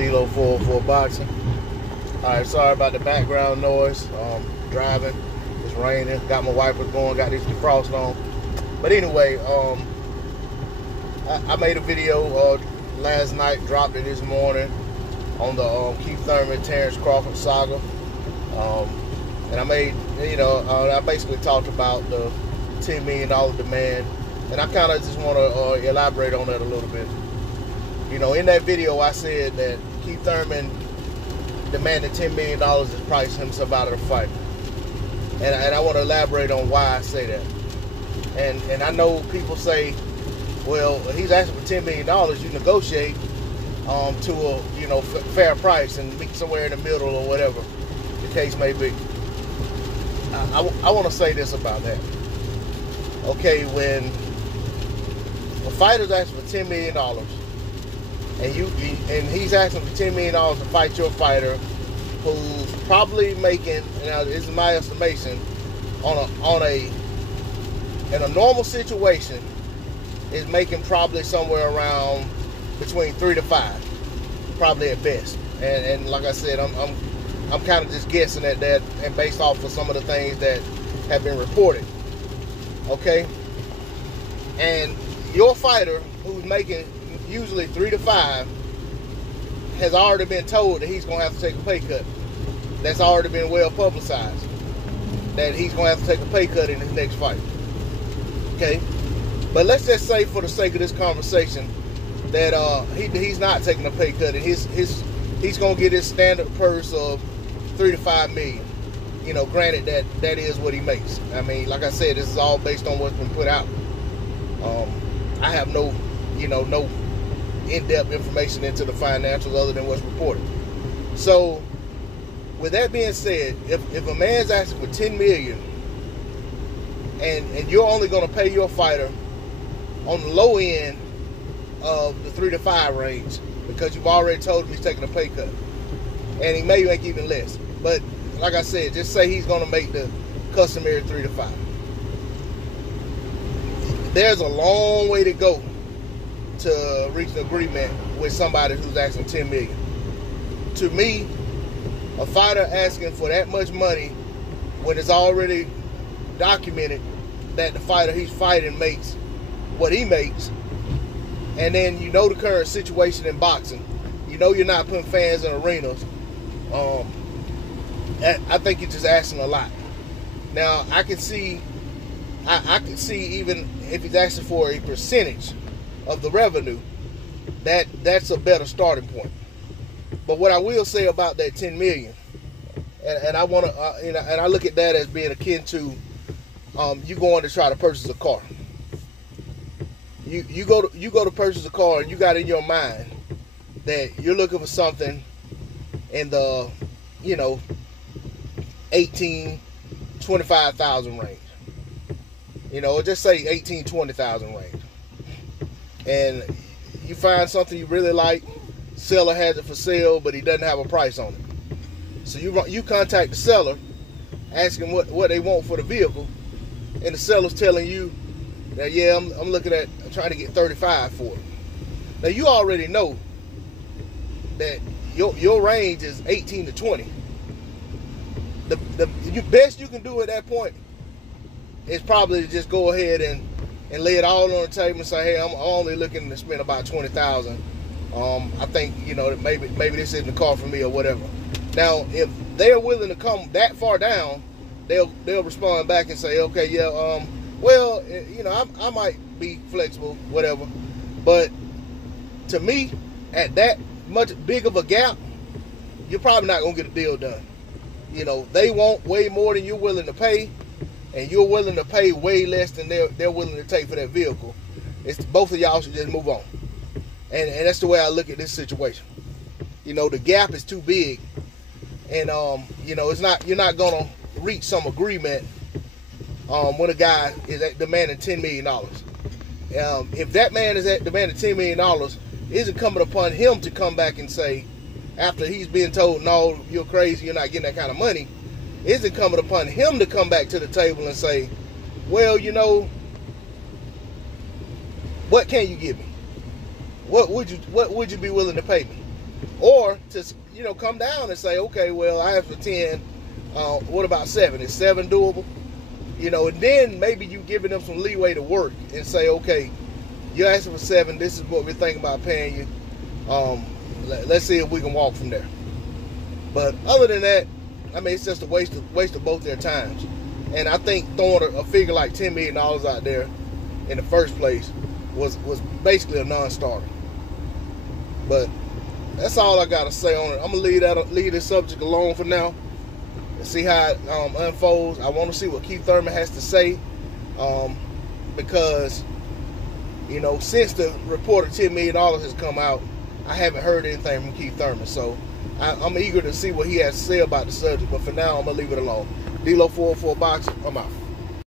Stilo for boxing. Alright, sorry about the background noise. Driving, it's raining, got my wipers going, got this defrost on. But anyway, I made a video last night, dropped it this morning on the Thurman, Terence, Crawford saga. And I made, I basically talked about the $10 million demand, and I kind of just want to elaborate on that a little bit. In that video, I said that Thurman demanded $10 million to price himself out of the fight. And I want to elaborate on why I say that. And I know people say, well, he's asking for $10 million, you negotiate to a fair price and meet somewhere in the middle or whatever the case may be. I want to say this about that. Okay, when a fighter's asking for $10 million and he's asking for $10 million to fight your fighter who's probably making, this is my estimation, in a normal situation, is making probably somewhere around between 3 to 5, probably at best. And like I said, I'm kind of just guessing at that, and based off of some of the things that have been reported. Okay, and your fighter who's making usually 3 to 5 has already been told that he's going to have to take a pay cut. That's already been well publicized, that he's going to have to take a pay cut in his next fight. Okay, but let's just say, for the sake of this conversation, that he's not taking a pay cut, and he's going to get his standard purse of 3 to 5 million. Granted that is what he makes. I mean, like I said, this is all based on what's been put out. I have no in-depth information into the financials other than what's reported. So, with that being said, if a man's asking for $10 million and you're only going to pay your fighter on the low end of the 3 to 5 range because you've already told him he's taking a pay cut, and he may make even less, but like I said, just say he's going to make the customary 3 to 5. There's a long way to go to reach an agreement with somebody who's asking $10 million. To me, a fighter asking for that much money when it's already documented that the fighter he's fighting makes what he makes, and then the current situation in boxing, you're not putting fans in arenas, I think you're just asking a lot. Now, I can see even if he's asking for a percentage of the revenue, that's a better starting point. But what I will say about that $10 million, and I want to, and I look at that as being akin to you going to try to purchase a car. You go to purchase a car, and you got in your mind that you're looking for something in the 18,000-25,000 range. Just say 18,000-20,000 range. And you find something you really like, seller has it for sale, but he doesn't have a price on it. So you contact the seller, asking what they want for the vehicle, and the seller's telling you that, yeah, I'm looking at trying to get 35 for it. Now, you already know that your range is 18 to 20. The best you can do at that point is probably to just go ahead and lay it all on the table and say, hey, I'm only looking to spend about 20,000. I think that maybe this isn't the car for me or whatever. Now, if they're willing to come that far down, they'll respond back and say, okay, yeah, well, I might be flexible, whatever. But to me, at that much big of a gap, you're probably not gonna get a deal done. They want way more than you're willing to pay, and you're willing to pay way less than they're willing to take for that vehicle. It's both of y'all should just move on. And that's the way I look at this situation. The gap is too big, and it's not, you're not gonna reach some agreement when a guy is demanding $10 million. If that man is demanding $10 million, it isn't coming upon him to come back and say, after he's been told, no, you're crazy, you're not getting that kind of money, it isn't coming upon him to come back to the table and say, well, what can you give me? What would you be willing to pay me? or to, you know, come down and say, okay, well, I have for 10. What about 7? Is 7 doable? You know, and then maybe you giving them some leeway to work and say, okay, you're asking for 7. This is what we're thinking about paying you. Let's see if we can walk from there. But other than that, I mean, it's just a waste of both their times. And I think throwing a figure like $10 million out there in the first place was basically a non-starter. But that's all I got to say on it. I'm going to leave this subject alone for now and see how it unfolds. I want to see what Keith Thurman has to say, because, you know, since the report of $10 million has come out, I haven't heard anything from Keith Thurman. So I'm eager to see what he has to say about the subject. But for now, I'm going to leave it alone. D-Lo 404 Boxing, I'm out.